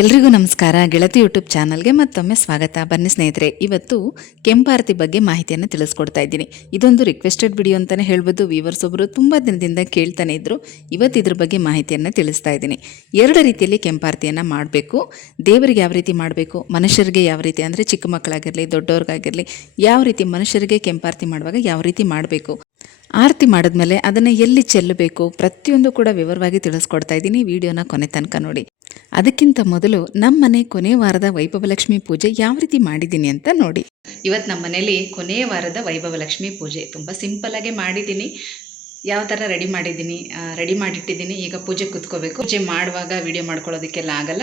ಎಲ್ರಿಗೂ ನಮಸ್ಕಾರ. ಗೆಳತಿ ಯೂಟ್ಯೂಬ್ ಚಾನಲ್ಗೆ ಮತ್ತೊಮ್ಮೆ ಸ್ವಾಗತ. ಬನ್ನಿ ಸ್ನೇಹಿತರೆ, ಇವತ್ತು ಕೆಂಪಾರತಿ ಬಗ್ಗೆ ಮಾಹಿತಿಯನ್ನು ತಿಳಿಸ್ಕೊಡ್ತಾ ಇದ್ದೀನಿ. ಇದೊಂದು ರಿಕ್ವೆಸ್ಟೆಡ್ ವಿಡಿಯೋ ಅಂತಲೇ ಹೇಳ್ಬೋದು. ವೀವರ್ಸ್ ಒಬ್ಬರು ತುಂಬ ದಿನದಿಂದ ಕೇಳ್ತಾನೆ ಇದ್ದರು ಇವತ್ತು ಇದ್ರ ಬಗ್ಗೆ ಮಾಹಿತಿಯನ್ನು ತಿಳಿಸ್ತಾ ಇದ್ದೀನಿ. ಎರಡು ರೀತಿಯಲ್ಲಿ ಕೆಂಪಾರತಿಯನ್ನು ಮಾಡಬೇಕು. ದೇವರಿಗೆ ಯಾವ ರೀತಿ ಮಾಡಬೇಕು? ಮನುಷ್ಯರಿಗೆ ಯಾವ ರೀತಿ? ಅಂದರೆ ಚಿಕ್ಕ ಮಕ್ಕಳಾಗಿರಲಿ, ದೊಡ್ಡವ್ರಿಗಾಗಿರಲಿ, ಯಾವ ರೀತಿ ಮನುಷ್ಯರಿಗೆ ಕೆಂಪಾರತಿ ಮಾಡುವಾಗ ಯಾವ ರೀತಿ ಮಾಡಬೇಕು? ಆರತಿ ಮಾಡಿದ್ಮೇಲೆ ಅದನ್ನು ಎಲ್ಲಿ ಚೆಲ್ಲಬೇಕು ಪ್ರತಿಯೊಂದು ಕೂಡ ವಿವರವಾಗಿ ತಿಳಿಸ್ಕೊಡ್ತಾ ಇದ್ದೀನಿ ವಿಡಿಯೋನ ಕೊನೆ ತನಕ ನೋಡಿ. ಅದಕ್ಕಿಂತ ಮೊದಲು ನಮ್ಮ ಮನೆ ಕೊನೆ ವಾರದ ವೈಭವಲಕ್ಷ್ಮಿ ಪೂಜೆ ಯಾವ ರೀತಿ ಮಾಡಿದ್ದೀನಿ ಅಂತ ನೋಡಿ. ಇವತ್ತು ನಮ್ಮ ಮನೇಲಿ ಕೊನೆಯ ವಾರದ ವೈಭವಲಕ್ಷ್ಮಿ ಪೂಜೆ ತುಂಬ ಸಿಂಪಲ್ಲಾಗೆ ಮಾಡಿದ್ದೀನಿ. ಯಾವ ಥರ ರೆಡಿ ಮಾಡಿದ್ದೀನಿ ರೆಡಿ ಮಾಡಿಟ್ಟಿದ್ದೀನಿ, ಈಗ ಪೂಜೆ ಕುತ್ಕೋಬೇಕು. ಪೂಜೆ ಮಾಡುವಾಗ ವಿಡಿಯೋ ಮಾಡ್ಕೊಳ್ಳೋದಕ್ಕೆಲ್ಲ ಆಗಲ್ಲ.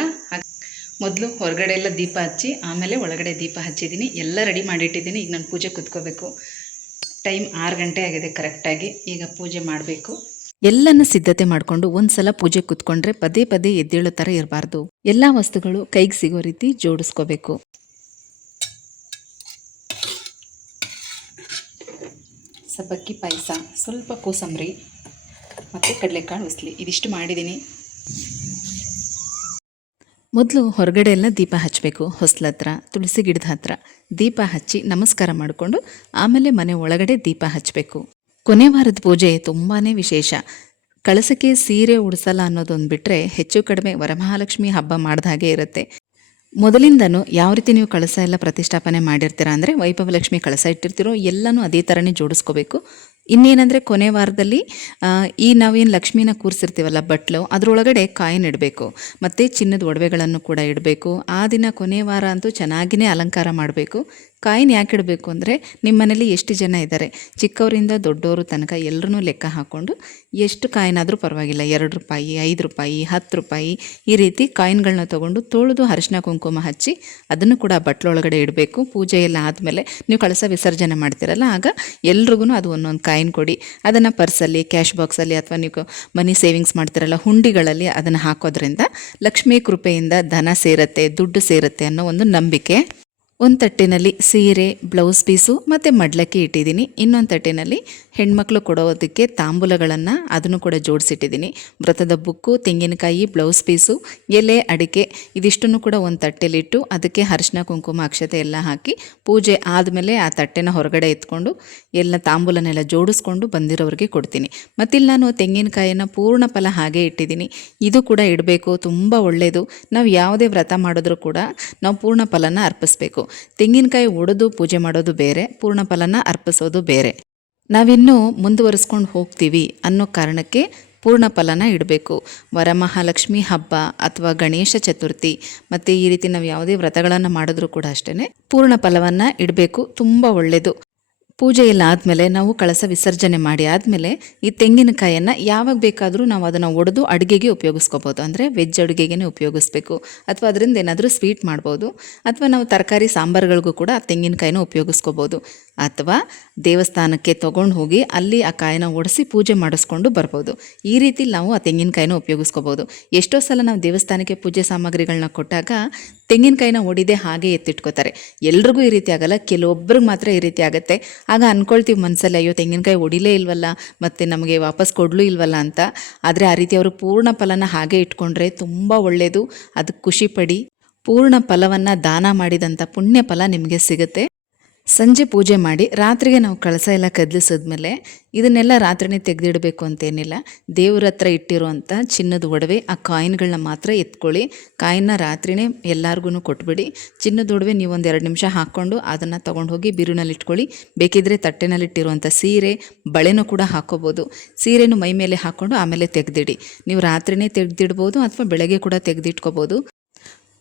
ಮೊದಲು ಹೊರಗಡೆ ಎಲ್ಲ ದೀಪ ಹಚ್ಚಿ, ಆಮೇಲೆ ಒಳಗಡೆ ದೀಪ ಹಚ್ಚಿದ್ದೀನಿ. ಎಲ್ಲ ರೆಡಿ ಮಾಡಿಟ್ಟಿದ್ದೀನಿ. ಈಗ ನಾನು ಪೂಜೆ ಕುತ್ಕೋಬೇಕು. ಟೈಮ್ ಆರು ಗಂಟೆ ಆಗಿದೆ ಕರೆಕ್ಟಾಗಿ ಈಗ ಪೂಜೆ ಮಾಡಬೇಕು. ಎಲ್ಲನ ಸಿದ್ಧತೆ ಮಾಡಿಕೊಂಡು ಒಂದ್ಸಲ ಪೂಜೆ ಕೂತ್ಕೊಂಡ್ರೆ ಪದೇ ಪದೇ ಎದ್ದೇಳೋ ಥರ ಇರಬಾರ್ದು. ಎಲ್ಲ ವಸ್ತುಗಳು ಕೈಗೆ ಸಿಗೋ ರೀತಿ ಜೋಡಿಸ್ಕೋಬೇಕು. ಸಬ್ಬಕ್ಕಿ ಪಾಯಸ, ಸ್ವಲ್ಪ ಕೋಸಂಬರಿ, ಮತ್ತು ಕಡಲೆಕಾಳು ಉಸ್ಲಿ. ಇದಿಷ್ಟು ಮಾಡಿದ್ದೀನಿ. ಮೊದಲು ಹೊರಗಡೆ ಎಲ್ಲ ದೀಪ ಹಚ್ಚಬೇಕು, ಹೊಸ್ಲ ಹತ್ರ, ತುಳಸಿ ಗಿಡದ ಹತ್ರ. ದೀಪ ಹಚ್ಚಿ ನಮಸ್ಕಾರ ಮಾಡಿಕೊಂಡು ಆಮೇಲೆ ಮನೆ ಒಳಗಡೆ ದೀಪ ಹಚ್ಚಬೇಕು. ಕೊನೆ ವಾರದ ಪೂಜೆ ತುಂಬಾ ವಿಶೇಷ. ಕಳಸಕ್ಕೆ ಸೀರೆ ಉಡಿಸಲ್ಲ ಅನ್ನೋದೊಂದು ಬಿಟ್ಟರೆ ಹೆಚ್ಚು ಕಡಿಮೆ ವರಮಹಾಲಕ್ಷ್ಮಿ ಹಬ್ಬ ಮಾಡಿದ ಹಾಗೆ ಇರುತ್ತೆ. ಮೊದಲಿಂದನೂ ಯಾವ ರೀತಿ ನೀವು ಕಳಸ ಎಲ್ಲ ಪ್ರತಿಷ್ಠಾಪನೆ ಮಾಡಿರ್ತೀರಾ ಅಂದರೆ ವೈಭವಲಕ್ಷ್ಮಿ ಕಳಸ ಇಟ್ಟಿರ್ತೀರೋ ಎಲ್ಲನೂ ಅದೇ ಥರನೇ ಜೋಡಿಸ್ಕೋಬೇಕು. ಇನ್ನೇನಂದರೆ ಕೊನೆ ವಾರದಲ್ಲಿ ಈ ನಾವೇನು ಲಕ್ಷ್ಮಿನ ಕೂರಿಸಿರ್ತೀವಲ್ಲ ಬಟ್ಲು, ಅದರೊಳಗಡೆ ಕಾಯಿನ್ ಇಡಬೇಕು. ಮತ್ತು ಚಿನ್ನದ ಒಡವೆಗಳನ್ನು ಕೂಡ ಇಡಬೇಕು. ಆ ದಿನ ಕೊನೆ ವಾರ ಅಂತೂ ಚೆನ್ನಾಗಿಯೇ ಅಲಂಕಾರ ಮಾಡಬೇಕು. ಕಾಯಿನ್ ಯಾಕೆ ಇಡಬೇಕು ಅಂದರೆ ನಿಮ್ಮ ಮನೇಲಿ ಎಷ್ಟು ಜನ ಇದ್ದಾರೆ ಚಿಕ್ಕವರಿಂದ ದೊಡ್ಡವರು ತನಕ ಎಲ್ಲರೂ ಲೆಕ್ಕ ಹಾಕ್ಕೊಂಡು ಎಷ್ಟು ಕಾಯಿನ್ ಆದರೂ ಪರವಾಗಿಲ್ಲ. ಎರಡು ರೂಪಾಯಿ, ಐದು ರೂಪಾಯಿ, ಹತ್ತು ರೂಪಾಯಿ ಈ ರೀತಿ ಕಾಯಿನ್ಗಳನ್ನ ತೊಗೊಂಡು ತೊಳೆದು ಅರಿಶಿನ ಕುಂಕುಮ ಹಚ್ಚಿ ಅದನ್ನು ಕೂಡ ಬಟ್ಲೊಳಗಡೆ ಇಡಬೇಕು. ಪೂಜೆ ಎಲ್ಲ ಆದಮೇಲೆ ನೀವು ಕಳಸ ವಿಸರ್ಜನೆ ಮಾಡ್ತೀರಲ್ಲ, ಆಗ ಎಲ್ರಿಗೂ ಅದು ಒಂದೊಂದು ಕಾಯಿನ್ ಕೊಡಿ. ಅದನ್ನು ಪರ್ಸಲ್ಲಿ ಕ್ಯಾಶ್ ಬಾಕ್ಸಲ್ಲಿ ಅಥವಾ ನೀವು ಮನಿ ಸೇವಿಂಗ್ಸ್ ಮಾಡ್ತಿರಲ್ಲ, ಹುಂಡಿಗಳಲ್ಲಿ ಅದನ್ನು ಹಾಕೋದ್ರಿಂದ ಲಕ್ಷ್ಮೀ ಕೃಪೆಯಿಂದ ಧನ ಸೇರುತ್ತೆ, ದುಡ್ಡು ಸೇರುತ್ತೆ ಅನ್ನೋ ಒಂದು ನಂಬಿಕೆ. ಒಂದು ತಟ್ಟೆನಲ್ಲಿ ಸೀರೆ ಬ್ಲೌಸ್ ಪೀಸು ಮತ್ತು ಮಡ್ಲಕ್ಕಿ ಇಟ್ಟಿದ್ದೀನಿ. ಇನ್ನೊಂದು ತಟ್ಟೆನಲ್ಲಿ ಹೆಣ್ಮಕ್ಳು ಕೊಡೋದಕ್ಕೆ ತಾಂಬೂಲಗಳನ್ನು ಅದನ್ನು ಕೂಡ ಜೋಡಿಸಿಟ್ಟಿದ್ದೀನಿ. ವ್ರತದ ಬುಕ್ಕು, ತೆಂಗಿನಕಾಯಿ, ಬ್ಲೌಸ್ ಪೀಸು, ಎಲೆ, ಅಡಿಕೆ ಇದಿಷ್ಟನ್ನು ಕೂಡ ಒಂದು ತಟ್ಟೆಲಿಟ್ಟು ಅದಕ್ಕೆ ಅರಿಶಿನ ಕುಂಕುಮ, ಅಕ್ಷತೆ ಎಲ್ಲ ಹಾಕಿ ಪೂಜೆ ಆದಮೇಲೆ ಆ ತಟ್ಟೆನ ಹೊರಗಡೆ ಎತ್ಕೊಂಡು ಎಲ್ಲ ತಾಂಬೂಲನೆಲ್ಲ ಜೋಡಿಸ್ಕೊಂಡು ಬಂದಿರೋರಿಗೆ ಕೊಡ್ತೀನಿ. ಮತ್ತಿಲ್ಲಿ ನಾನು ತೆಂಗಿನಕಾಯಿನ ಪೂರ್ಣ ಫಲ ಹಾಗೆ ಇಟ್ಟಿದ್ದೀನಿ. ಇದು ಕೂಡ ಇಡಬೇಕು, ತುಂಬ ಒಳ್ಳೆಯದು ನಾವು ಯಾವುದೇ ವ್ರತ ಮಾಡಿದ್ರೂ ಕೂಡ ನಾವು ಪೂರ್ಣ ಫಲನ ಅರ್ಪಿಸ್ಬೇಕು. ತೆಂಗಿನಕಾಯಿ ಒಡೆದು ಪೂಜೆ ಮಾಡೋದು ಬೇರೆ, ಪೂರ್ಣ ಫಲನ ಅರ್ಪಿಸೋದು ಬೇರೆ. ನಾವಿನ್ನೂ ಮುಂದುವರಿಸ್ಕೊಂಡು ಹೋಗ್ತೀವಿ ಅನ್ನೋ ಕಾರಣಕ್ಕೆ ಪೂರ್ಣ ಫಲನ ಇಡಬೇಕು. ವರಮಹಾಲಕ್ಷ್ಮಿ ಹಬ್ಬ ಅಥವಾ ಗಣೇಶ ಚತುರ್ಥಿ, ಮತ್ತು ಈ ರೀತಿ ನಾವು ಯಾವುದೇ ವ್ರತಗಳನ್ನು ಮಾಡಿದ್ರೂ ಕೂಡ ಅಷ್ಟೇ ಪೂರ್ಣ ಫಲವನ್ನು ಇಡಬೇಕು. ತುಂಬ ಒಳ್ಳೆಯದು ಪೂಜೆ ಎಲ್ಲ ಆದಮೇಲೆ ನಾವು ಕಳಸ ವಿಸರ್ಜನೆ ಮಾಡಿ ಆದಮೇಲೆ ಈ ತೆಂಗಿನಕಾಯನ್ನು ಯಾವಾಗ ಬೇಕಾದರೂ ನಾವು ಅದನ್ನು ಒಡೆದು ಅಡುಗೆಗೆ ಉಪಯೋಗಿಸ್ಕೋಬೋದು. ಅಂದರೆ ವೆಜ್ ಅಡುಗೆಗೆ ಉಪಯೋಗಿಸ್ಬೇಕು. ಅಥವಾ ಅದರಿಂದ ಏನಾದರೂ ಸ್ವೀಟ್ ಮಾಡ್ಬೋದು. ಅಥವಾ ನಾವು ತರಕಾರಿ ಸಾಂಬಾರುಗಳಿಗೂ ಕೂಡ ಆ ತೆಂಗಿನಕಾಯಿನ ಉಪಯೋಗಿಸ್ಕೋಬೋದು. ಅಥವಾ ದೇವಸ್ಥಾನಕ್ಕೆ ತೊಗೊಂಡು ಹೋಗಿ ಅಲ್ಲಿ ಆ ಕಾಯಿನ ಒಡಿಸಿ ಪೂಜೆ ಮಾಡಿಸ್ಕೊಂಡು ಬರ್ಬೋದು. ಈ ರೀತಿ ನಾವು ಆ ತೆಂಗಿನಕಾಯಿನ ಉಪಯೋಗಿಸ್ಕೋಬೋದು. ಎಷ್ಟೋ ಸಲ ನಾವು ದೇವಸ್ಥಾನಕ್ಕೆ ಪೂಜೆ ಸಾಮಗ್ರಿಗಳನ್ನ ಕೊಟ್ಟಾಗ ತೆಂಗಿನಕಾಯಿನ ಒಡಿದೆ ಹಾಗೆ ಎತ್ತಿಟ್ಕೋತಾರೆ. ಎಲ್ರಿಗೂ ಈ ರೀತಿ ಆಗಲ್ಲ, ಕೆಲವೊಬ್ರಿಗೆ ಮಾತ್ರ ಈ ರೀತಿ ಆಗುತ್ತೆ. ಆಗ ಅನ್ಕೊಳ್ತೀವಿ ಮನಸ್ಸಲ್ಲಿ ಅಯ್ಯೋ, ತೆಂಗಿನಕಾಯಿ ಒಡಿಲೇ ಇಲ್ವಲ್ಲ, ಮತ್ತು ನಮಗೆ ವಾಪಸ್ ಕೊಡಲೂ ಇಲ್ವಲ್ಲ ಅಂತ. ಆದರೆ ಆ ರೀತಿ ಅವರು ಪೂರ್ಣ ಫಲನ ಹಾಗೆ ಇಟ್ಕೊಂಡ್ರೆ ತುಂಬ ಒಳ್ಳೆಯದು ಅದಕ್ಕೆ ಖುಷಿಪಡಿ ಪೂರ್ಣ ಫಲವನ್ನು ದಾನ ಮಾಡಿದಂಥ ಪುಣ್ಯ ಫಲ ನಿಮಗೆ ಸಿಗುತ್ತೆ. ಸಂಜೆ ಪೂಜೆ ಮಾಡಿ ರಾತ್ರಿಗೆ ನಾವು ಕಳಸ ಎಲ್ಲ ಕದಲಿಸಿದ್ಮೇಲೆ ಇದನ್ನೆಲ್ಲ ರಾತ್ರಿನೇ ತೆಗೆದಿಡಬೇಕು ಅಂತೇನಿಲ್ಲ ದೇವ್ರ ಹತ್ರ ಇಟ್ಟಿರುವಂಥ ಚಿನ್ನದ ಒಡವೆ, ಆ ಕಾಯಿನ್ಗಳನ್ನ ಮಾತ್ರ ಎತ್ಕೊಳ್ಳಿ. ಕಾಯಿನ ರಾತ್ರಿನೇ ಎಲ್ಲರಿಗೂ ಕೊಟ್ಬಿಡಿ. ಚಿನ್ನದ ಒಡವೆ ನೀವು ಒಂದು ಎರಡು ನಿಮಿಷ ಹಾಕ್ಕೊಂಡು ಅದನ್ನು ತೊಗೊಂಡು ಹೋಗಿ ಬಿರುನಲ್ಲಿ ಇಟ್ಕೊಳ್ಳಿ. ಬೇಕಿದ್ರೆ ತಟ್ಟೆನಲ್ಲಿಟ್ಟಿರುವಂಥ ಸೀರೆ, ಬಳೆನೂ ಕೂಡ ಹಾಕ್ಕೋಬೋದು ಸೀರೆನೂ ಮೈ ಮೇಲೆ ಹಾಕ್ಕೊಂಡು ಆಮೇಲೆ ತೆಗೆದಿಡಿ. ನೀವು ರಾತ್ರಿನೇ ತೆಗೆದಿಡ್ಬೋದು ಅಥವಾ ಬೆಳಗ್ಗೆ ಕೂಡ ತೆಗೆದಿಟ್ಕೋಬೋದು.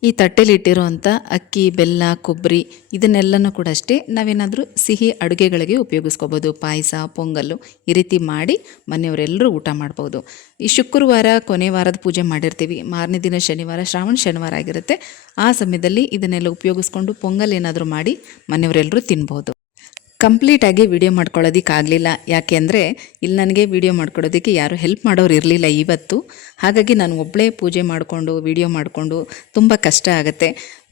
ಈ ತಟ್ಟೆಲಿ ಇಟ್ಟಿರುವಂಥ ಅಕ್ಕಿ, ಬೆಲ್ಲ, ಕೊಬ್ಬರಿ ಇದನ್ನೆಲ್ಲನೂ ಕೂಡ ಅಷ್ಟೇ ನಾವೇನಾದರೂ ಸಿಹಿ ಅಡುಗೆಗಳಿಗೆ ಉಪಯೋಗಿಸ್ಕೋಬೋದು. ಪಾಯಸ, ಪೊಂಗಲ್ಲು ಈ ರೀತಿ ಮಾಡಿ ಮನೆಯವರೆಲ್ಲರೂ ಊಟ ಮಾಡ್ಬೋದು. ಈ ಶುಕ್ರವಾರ ಕೊನೆ ವಾರದ ಪೂಜೆ ಮಾಡಿರ್ತೀವಿ. ಮಾರನೇ ದಿನ ಶನಿವಾರ, ಶ್ರಾವಣ ಶನಿವಾರ ಆಗಿರುತ್ತೆ. ಆ ಸಮಯದಲ್ಲಿ ಇದನ್ನೆಲ್ಲ ಉಪಯೋಗಿಸ್ಕೊಂಡು ಪೊಂಗಲ್ ಏನಾದರೂ ಮಾಡಿ ಮನೆಯವರೆಲ್ಲರೂ ತಿನ್ಬೋದು. ಕಂಪ್ಲೀಟಾಗಿ ವಿಡಿಯೋ ಮಾಡ್ಕೊಳ್ಳೋದಕ್ಕಾಗಲಿಲ್ಲ. ಯಾಕೆ ಅಂದರೆ, ಇಲ್ಲಿ ನನಗೆ ವಿಡಿಯೋ ಮಾಡ್ಕೊಡೋದಕ್ಕೆ ಯಾರು ಹೆಲ್ಪ್ ಮಾಡೋರು ಇರಲಿಲ್ಲ ಇವತ್ತು. ಹಾಗಾಗಿ ನಾನು ಒಬ್ಬಳೇ ಪೂಜೆ ಮಾಡಿಕೊಂಡು, ವಿಡಿಯೋ ಮಾಡಿಕೊಂಡು ತುಂಬ ಕಷ್ಟ ಆಗುತ್ತೆ.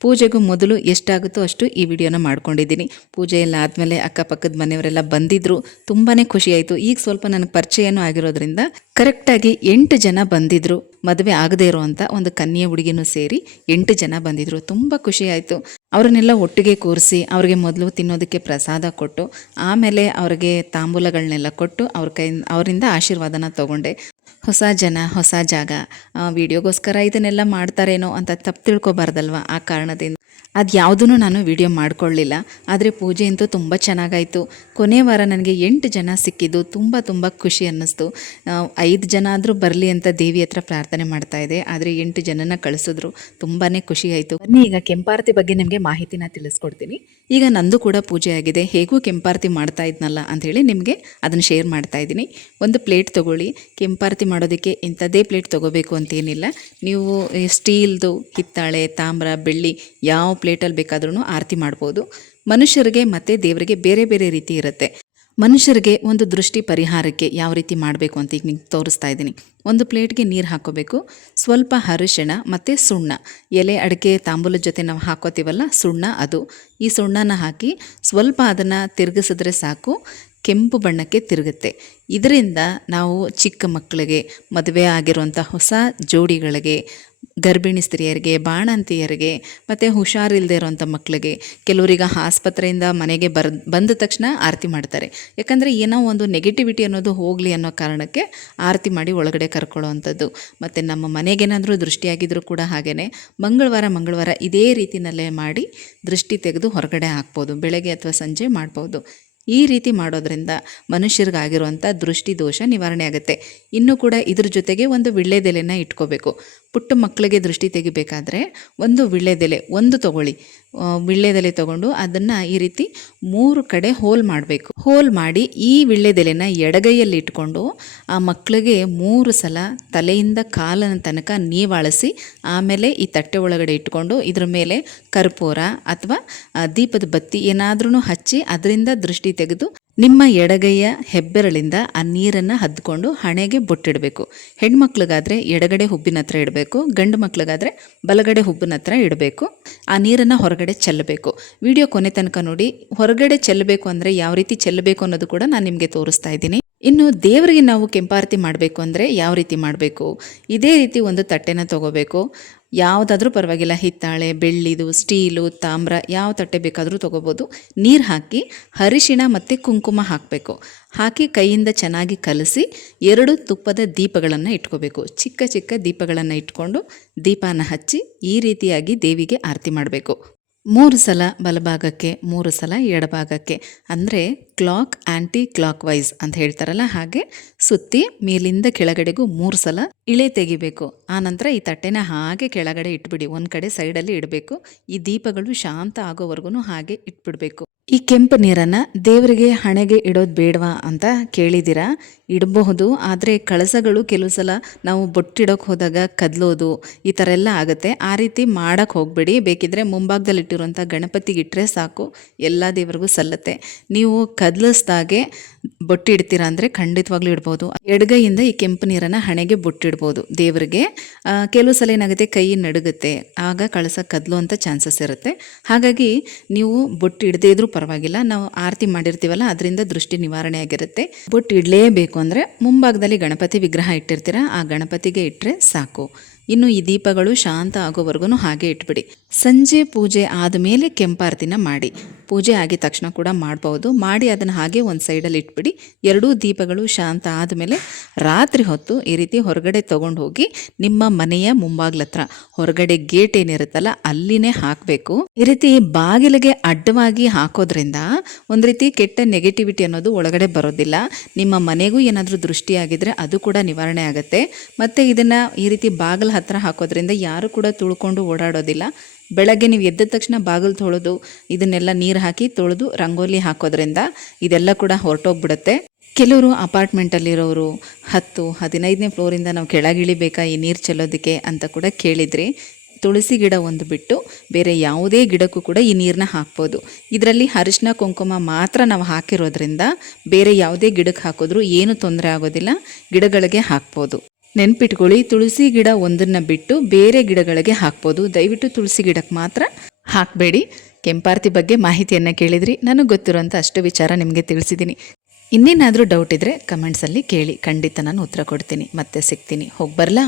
ಪೂಜೆಗೂ ಮೊದಲು ಎಷ್ಟಾಗುತ್ತೋ ಅಷ್ಟು ಈ ವಿಡಿಯೋನ ಮಾಡ್ಕೊಂಡಿದ್ದೀನಿ. ಪೂಜೆ ಎಲ್ಲ ಆದಮೇಲೆ ಅಕ್ಕಪಕ್ಕದ ಮನೆಯವರೆಲ್ಲ ಬಂದಿದ್ರು. ತುಂಬಾ ಖುಷಿಯಾಯಿತು ಈಗ ಸ್ವಲ್ಪ ನನಗೆ ಪರಿಚಯನೂ ಆಗಿರೋದ್ರಿಂದ ಕರೆಕ್ಟಾಗಿ ಎಂಟು ಜನ ಬಂದಿದ್ರು. ಮದುವೆ ಆಗದೇ ಇರುವಂಥ ಒಂದು ಕನ್ಯೆ ಹುಡುಗಿನೂ ಸೇರಿ ಎಂಟು ಜನ ಬಂದಿದ್ರು. ತುಂಬ ಖುಷಿಯಾಯಿತು ಅವ್ರನ್ನೆಲ್ಲ ಒಟ್ಟಿಗೆ ಕೂರಿಸಿ ಅವ್ರಿಗೆ ಮೊದಲು ತಿನ್ನೋದಕ್ಕೆ ಪ್ರಸಾದ ಕೊಟ್ಟು, ಆಮೇಲೆ ಅವ್ರಿಗೆ ತಾಂಬೂಲಗಳನ್ನೆಲ್ಲ ಕೊಟ್ಟು ಅವ್ರ ಕೈ ಅವರಿಂದ ಆಶೀರ್ವಾದನ ತಗೊಂಡೆ. ಹೊಸ ಜನ ಹೊಸ ಜಾಗ ವಿಡಿಯೋಗೋಸ್ಕರ ಇದನ್ನೆಲ್ಲ ಮಾಡ್ತಾರೇನೋ ಅಂತ ತಪ್ಪು ತಿಳ್ಕೊಬಾರ್ದಲ್ವ ಆ ಕಾರಣದಿಂದ? ಅದು ಯಾವುದೂ ನಾನು ವಿಡಿಯೋ ಮಾಡಿಕೊಳ್ಳಿಲ್ಲ. ಆದರೆ ಪೂಜೆ ಅಂತೂ ತುಂಬ ಚೆನ್ನಾಗಾಯಿತು. ಕೊನೆ ವಾರ ನನಗೆ ಎಂಟು ಜನ ಸಿಕ್ಕಿದ್ದು, ತುಂಬ ತುಂಬ ಖುಷಿ ಅನ್ನಿಸ್ತು. ಐದು ಜನ ಆದರೂ ಬರಲಿ ಅಂತ ದೇವಿ ಹತ್ರ ಪ್ರಾರ್ಥನೆ ಮಾಡ್ತಾ ಇದೆ. ಆದರೆ ಎಂಟು ಜನನ ಕಳಿಸಿದ್ರು. ತುಂಬಾ ಖುಷಿ ಆಯಿತು. ಬನ್ನಿ, ಈಗ ಕೆಂಪಾರತಿ ಬಗ್ಗೆ ನಿಮಗೆ ಮಾಹಿತಿನ ತಿಳಿಸ್ಕೊಡ್ತೀನಿ. ಈಗ ನಂದು ಕೂಡ ಪೂಜೆ ಆಗಿದೆ. ಹೇಗೂ ಕೆಂಪಾರತಿ ಮಾಡ್ತಾ ಇದ್ನಲ್ಲ ಅಂಥೇಳಿ ನಿಮಗೆ ಅದನ್ನು ಶೇರ್ ಮಾಡ್ತಾ ಇದ್ದೀನಿ. ಒಂದು ಪ್ಲೇಟ್ ತೊಗೊಳ್ಳಿ. ಕೆಂಪಾರತಿ ಮಾಡೋದಕ್ಕೆ ಇಂಥದ್ದೇ ಪ್ಲೇಟ್ ತೊಗೋಬೇಕು ಅಂತೇನಿಲ್ಲ ನೀವು ಸ್ಟೀಲ್ದು ಕಿತ್ತಾಳೆ, ತಾಮ್ರ, ಬೆಳ್ಳಿ ಯಾವ ಪ್ಲೇಟಲ್ಲಿ ಬೇಕಾದ್ರೂ ಆರತಿ ಮಾಡ್ಬೋದು. ಮನುಷ್ಯರಿಗೆ ಮತ್ತು ದೇವರಿಗೆ ಬೇರೆ ಬೇರೆ ರೀತಿ ಇರುತ್ತೆ. ಮನುಷ್ಯರಿಗೆ ಒಂದು ದೃಷ್ಟಿ ಪರಿಹಾರಕ್ಕೆ ಯಾವ ರೀತಿ ಮಾಡಬೇಕು ಅಂತ ಈಗ ನಿಮ್ಗೆ ತೋರಿಸ್ತಾ ಇದ್ದೀನಿ. ಒಂದು ಪ್ಲೇಟ್ಗೆ ನೀರು ಹಾಕೋಬೇಕು. ಸ್ವಲ್ಪ ಅರಿಶಿಣ ಮತ್ತು ಸುಣ್ಣ. ಎಲೆ, ಅಡಿಕೆ ತಾಂಬೂಲದ ಜೊತೆ ನಾವು ಹಾಕೋತೀವಲ್ಲ ಸುಣ್ಣ ಅದು. ಈ ಸುಣ್ಣನ ಹಾಕಿ ಸ್ವಲ್ಪ ಅದನ್ನು ತಿರುಗಿಸಿದ್ರೆ ಸಾಕು. ಕೆಂಪು ಬಣ್ಣಕ್ಕೆ ತಿರುಗುತ್ತೆ. ಇದರಿಂದ ನಾವು ಚಿಕ್ಕ ಮಕ್ಕಳಿಗೆ, ಮದುವೆ ಆಗಿರುವಂಥ ಹೊಸ ಜೋಡಿಗಳಿಗೆ, ಗರ್ಭಿಣಿ ಸ್ತ್ರೀಯರಿಗೆ, ಬಾಣಂತಿಯರಿಗೆ, ಮತ್ತು ಹುಷಾರಿಲ್ಲದೆ ಇರೋಂಥ ಮಕ್ಕಳಿಗೆ ಕೆಲವರಿಗೆ ಆಸ್ಪತ್ರೆಯಿಂದ ಮನೆಗೆ ಬರ್, ಬಂದ ತಕ್ಷಣ ಆರತಿ ಮಾಡ್ತಾರೆ. ಯಾಕಂದರೆ ಏನೋ ಒಂದು ನೆಗೆಟಿವಿಟಿ ಅನ್ನೋದು ಹೋಗಲಿ ಅನ್ನೋ ಕಾರಣಕ್ಕೆ ಆರತಿ ಮಾಡಿ ಒಳಗಡೆ ಕರ್ಕೊಳ್ಳುವಂಥದ್ದು. ಮತ್ತು ನಮ್ಮ ಮನೆಗೇನಾದರೂ ದೃಷ್ಟಿಯಾಗಿದ್ದರೂ ಕೂಡ ಹಾಗೆಯೇ ಮಂಗಳವಾರ ಮಂಗಳವಾರ ಇದೇ ರೀತಿಯಲ್ಲೇ ಮಾಡಿ ದೃಷ್ಟಿ ತೆಗೆದು ಹೊರಗಡೆ ಹಾಕ್ಬೋದು. ಬೆಳಗ್ಗೆ ಅಥವಾ ಸಂಜೆ ಮಾಡ್ಬೋದು. ಈ ರೀತಿ ಮಾಡೋದ್ರಿಂದ ಮನುಷ್ಯರಿಗಾಗಿರುವಂಥ ದೃಷ್ಟಿ ದೋಷ ನಿವಾರಣೆ ಆಗುತ್ತೆ. ಇನ್ನೂ ಕೂಡ ಇದ್ರ ಜೊತೆಗೆ ಒಂದು ವಿಳ್ಳೆದೆಲೆನ ಇಟ್ಕೋಬೇಕು. ಪುಟ್ಟ ಮಕ್ಕಳಿಗೆ ದೃಷ್ಟಿ ತೆಗಿಬೇಕಾದ್ರೆ ಒಂದು ವಿಳ್ಳೆದೆಲೆ, ಒಂದು ತಗೊಳ್ಳಿ. ವಿಳ್ಳೆದೆಲೆ ತಗೊಂಡು ಅದನ್ನು ಈ ರೀತಿ ಮೂರು ಕಡೆ ಹೋಲ್ ಮಾಡಬೇಕು. ಹೋಲ್ ಮಾಡಿ ಈ ವಿಳ್ಳೆದೆಲೆನ ಎಡಗೈಯಲ್ಲಿ ಇಟ್ಕೊಂಡು ಆ ಮಕ್ಕಳಿಗೆ ಮೂರು ಸಲ ತಲೆಯಿಂದ ಕಾಲನ ತನಕ ನೀವಾಳಿಸಿ ಆಮೇಲೆ ಈ ತಟ್ಟೆ ಒಳಗಡೆ ಇಟ್ಕೊಂಡು ಇದ್ರ ಮೇಲೆ ಕರ್ಪೂರ ಅಥವಾ ದೀಪದ ಬತ್ತಿ ಏನಾದ್ರೂ ಹಚ್ಚಿ ಅದರಿಂದ ದೃಷ್ಟಿ ತೆಗೆದು ನಿಮ್ಮ ಎಡಗೈಯ ಹೆಬ್ಬೆರಳಿಂದ ಆ ನೀರನ್ನು ಹದ್ಕೊಂಡು ಹಣೆಗೆ ಬೊಟ್ಟಿಡಬೇಕು. ಹೆಣ್ಮಕ್ಳಿಗಾದರೆ ಎಡಗಡೆ ಹುಬ್ಬಿನ ಹತ್ರ ಇಡಬೇಕು, ಗಂಡು ಮಕ್ಳಿಗಾದರೆ ಬಲಗಡೆ ಹುಬ್ಬಿನ ಹತ್ರ ಇಡಬೇಕು. ಆ ನೀರನ್ನು ಹೊರಗಡೆ ಚೆಲ್ಲಬೇಕು. ವಿಡಿಯೋ ಕೊನೆ ತನಕ ನೋಡಿ, ಹೊರಗಡೆ ಚೆಲ್ಲಬೇಕು ಅಂದರೆ ಯಾವ ರೀತಿ ಚೆಲ್ಲಬೇಕು ಅನ್ನೋದು ಕೂಡ ನಾನು ನಿಮಗೆ ತೋರಿಸ್ತಾ ಇದ್ದೀನಿ. ಇನ್ನು ದೇವರಿಗೆ ನಾವು ಕೆಂಪಾರತಿ ಮಾಡಬೇಕು ಅಂದರೆ ಯಾವ ರೀತಿ ಮಾಡಬೇಕು? ಇದೇ ರೀತಿ ಒಂದು ತಟ್ಟೆನ ತಗೋಬೇಕು. ಯಾವುದಾದ್ರೂ ಪರವಾಗಿಲ್ಲ, ಹಿತ್ತಾಳೆ, ಬೆಳ್ಳಿದು, ಸ್ಟೀಲು, ತಾಮ್ರ ಯಾವ ತಟ್ಟೆ ಬೇಕಾದರೂ ತೊಗೋಬೋದು. ನೀರು ಹಾಕಿ, ಅರಿಶಿಣ ಮತ್ತು ಕುಂಕುಮ ಹಾಕಬೇಕು. ಹಾಕಿ ಕೈಯಿಂದ ಚೆನ್ನಾಗಿ ಕಲಸಿ, ಎರಡು ತುಪ್ಪದ ದೀಪಗಳನ್ನು ಇಟ್ಕೋಬೇಕು. ಚಿಕ್ಕ ಚಿಕ್ಕ ದೀಪಗಳನ್ನು ಇಟ್ಕೊಂಡು ದೀಪನ ಹಚ್ಚಿ ಈ ರೀತಿಯಾಗಿ ದೇವಿಗೆ ಆರತಿ ಮಾಡಬೇಕು. ಮೂರು ಸಲ ಬಲಭಾಗಕ್ಕೆ, ಮೂರು ಸಲ ಎಡಭಾಗಕ್ಕೆ. ಅಂದರೆ ಕ್ಲಾಕ್ ಆ್ಯಂಟಿ ಕ್ಲಾಕ್ ವೈಸ್ ಅಂತ ಹೇಳ್ತಾರಲ್ಲ, ಹಾಗೆ ಸುತ್ತಿ ಮೇಲಿಂದ ಕೆಳಗಡೆಗೂ ಮೂರು ಸಲ ಇಳೆ ತೆಗಿಬೇಕು. ಆನಂತರ ಈ ತಟ್ಟೆನ ಹಾಗೆ ಕೆಳಗಡೆ ಇಟ್ಬಿಡಿ, ಒಂದು ಕಡೆ ಸೈಡಲ್ಲಿ ಇಡಬೇಕು. ಈ ದೀಪಗಳು ಶಾಂತ ಆಗೋವರೆಗೂ ಹಾಗೆ ಇಟ್ಬಿಡಬೇಕು. ಈ ಕೆಂಪು ನೀರನ್ನು ದೇವರಿಗೆ ಹಣೆಗೆ ಇಡೋದು ಬೇಡವಾ ಅಂತ ಕೇಳಿದ್ದೀರಾ ಇಡಬಹುದು, ಆದರೆ ಕಳಸಗಳು ಕೆಲವು ಸಲ ನಾವು ಬೊಟ್ಟಿಡೋಕೆ ಹೋದಾಗ ಕದಲೋದು, ಈ ಥರ ಎಲ್ಲ ಆಗುತ್ತೆ. ಆ ರೀತಿ ಮಾಡೋಕ್ಕೆ ಹೋಗಬೇಡಿ, ಬೇಕಿದ್ರೆ ಮುಂಭಾಗದಲ್ಲಿಟ್ಟಿರುವಂಥ ಗಣಪತಿಗೆ ಇಟ್ಟರೆ ಸಾಕು, ಎಲ್ಲ ದೇವರಿಗೂ ಸಲ್ಲತ್ತೆ. ನೀವು ಕದಲಿಸ್ದಾಗೆ ಬೊಟ್ಟಿಡ್ತೀರಾ ಅಂದರೆ ಖಂಡಿತವಾಗ್ಲೂ ಇಡ್ಬೋದು. ಎಡಗೈಯಿಂದ ಈ ಕೆಂಪು ನೀರನ್ನು ಹಣೆಗೆ ಬೊಟ್ಟಿಡ್ಬೋದು. ದೇವರಿಗೆ ಕೆಲವು ಸಲ ಏನಾಗುತ್ತೆ, ಕೈ ನಡುಗುತ್ತೆ. ಆಗ ಕಳಸ ಕದಲುವಂಥ ಚಾನ್ಸಸ್ ಇರುತ್ತೆ. ಹಾಗಾಗಿ ನೀವು ಬೊಟ್ಟು ಇಡದೇ ಇದ್ರೂ ಪರವಾಗಿಲ್ಲ. ನಾವು ಆರತಿ ಮಾಡಿರ್ತೀವಲ್ಲ, ಅದರಿಂದ ದೃಷ್ಟಿ ನಿವಾರಣೆ ಆಗಿರುತ್ತೆ. ಬೊಟ್ಟು ಇಡಲೇಬೇಕು ಅಂದರೆ ಮುಂಭಾಗದಲ್ಲಿ ಗಣಪತಿ ವಿಗ್ರಹ ಇಟ್ಟಿರ್ತೀರ, ಆ ಗಣಪತಿಗೆ ಇಟ್ಟರೆ ಸಾಕು. ಇನ್ನು ಈ ದೀಪಗಳು ಶಾಂತ ಆಗೋವರೆಗೂ ಹಾಗೆ ಇಟ್ಬಿಡಿ. ಸಂಜೆ ಪೂಜೆ ಆದಮೇಲೆ ಕೆಂಪಾರತಿನ ಮಾಡಿ. ಪೂಜೆ ಆಗಿದ ತಕ್ಷಣ ಕೂಡ ಮಾಡ್ಬೋದು. ಮಾಡಿ ಅದನ್ನು ಹಾಗೆ ಒಂದು ಸೈಡಲ್ಲಿ ಇಟ್ಬಿಡಿ. ಎರಡೂ ದೀಪಗಳು ಶಾಂತ ಆದಮೇಲೆ ರಾತ್ರಿ ಹೊತ್ತು ಈ ರೀತಿ ಹೊರಗಡೆ ತೊಗೊಂಡು ಹೋಗಿ ನಿಮ್ಮ ಮನೆಯ ಮುಂಬಾಗ್ಲತ್ರ ಹೊರಗಡೆ ಗೇಟ್ ಏನಿರುತ್ತಲ್ಲ ಅಲ್ಲಿನೇ ಹಾಕಬೇಕು. ಈ ರೀತಿ ಬಾಗಿಲಿಗೆ ಅಡ್ಡವಾಗಿ ಹಾಕೋದ್ರಿಂದ ಒಂದು ರೀತಿ ಕೆಟ್ಟ ನೆಗೆಟಿವಿಟಿ ಅನ್ನೋದು ಒಳಗಡೆ ಬರೋದಿಲ್ಲ. ನಿಮ್ಮ ಮನೆಗೂ ಏನಾದರೂ ದೃಷ್ಟಿಯಾಗಿದ್ರೆ ಅದು ಕೂಡ ನಿವಾರಣೆ ಆಗುತ್ತೆ. ಮತ್ತು ಇದನ್ನು ಈ ರೀತಿ ಬಾಗಿಲು ಹತ್ರ ಹಾಕೋದ್ರಿಂದ ಯಾರು ಕೂಡ ತುಳ್ಕೊಂಡು ಓಡಾಡೋದಿಲ್ಲ. ಬೆಳಗ್ಗೆ ನೀವು ಎದ್ದ ತಕ್ಷಣ ಬಾಗಿಲು ತೊಳೆದು ಇದನ್ನೆಲ್ಲ ನೀರು ಹಾಕಿ ತೊಳೆದು ರಂಗೋಲಿ ಹಾಕೋದ್ರಿಂದ ಇದೆಲ್ಲ ಕೂಡ ಹೊರಟೋಗ್ಬಿಡುತ್ತೆ. ಕೆಲವರು ಅಪಾರ್ಟ್ಮೆಂಟಲ್ಲಿರೋರು ಹತ್ತು, ಹದಿನೈದನೇ ಫ್ಲೋರಿಂದ ನಾವು ಕೆಳಗಿಳಿಬೇಕಾ, ಈ ನೀರು ಚೆಲ್ಲೋದಕ್ಕೆ ಅಂತ ಕೂಡ ಕೇಳಿದ್ರಿ. ತುಳಸಿ ಗಿಡ ಒಂದು ಬಿಟ್ಟು ಬೇರೆ ಯಾವುದೇ ಗಿಡಕ್ಕೂ ಕೂಡ ಈ ನೀರನ್ನ ಹಾಕ್ಬೋದು. ಇದರಲ್ಲಿ ಅರಿಶಿನ, ಕುಂಕುಮ ಮಾತ್ರ ನಾವು ಹಾಕಿರೋದ್ರಿಂದ ಬೇರೆ ಯಾವುದೇ ಗಿಡಕ್ಕೆ ಹಾಕಿದ್ರೂ ಏನು ತೊಂದರೆ ಆಗೋದಿಲ್ಲ. ಗಿಡಗಳಿಗೆ ಹಾಕ್ಬೋದು. ನೆನ್ಪಿಟ್ಕೊಳ್ಳಿ, ತುಳಸಿ ಗಿಡ ಒಂದನ್ನು ಬಿಟ್ಟು ಬೇರೆ ಗಿಡಗಳಿಗೆ ಹಾಕ್ಬೋದು. ದಯವಿಟ್ಟು ತುಳಸಿ ಗಿಡಕ್ಕೆ ಮಾತ್ರ ಹಾಕಬೇಡಿ. ಕೆಂಪಾರತಿ ಬಗ್ಗೆ ಮಾಹಿತಿಯನ್ನು ಕೇಳಿದ್ರಿ. ನನಗೆ ಗೊತ್ತಿರೋಂಥ ಅಷ್ಟು ವಿಚಾರ ನಿಮಗೆ ತಿಳಿಸಿದ್ದೀನಿ ಇನ್ನೇನಾದರೂ ಡೌಟ್ ಇದ್ದರೆ ಕಮೆಂಟ್ಸಲ್ಲಿ ಕೇಳಿ. ಖಂಡಿತ ನಾನು ಉತ್ತರ ಕೊಡ್ತೀನಿ. ಮತ್ತೆ ಸಿಗ್ತೀನಿ. ಹೋಗಿ ಬರಲಾ?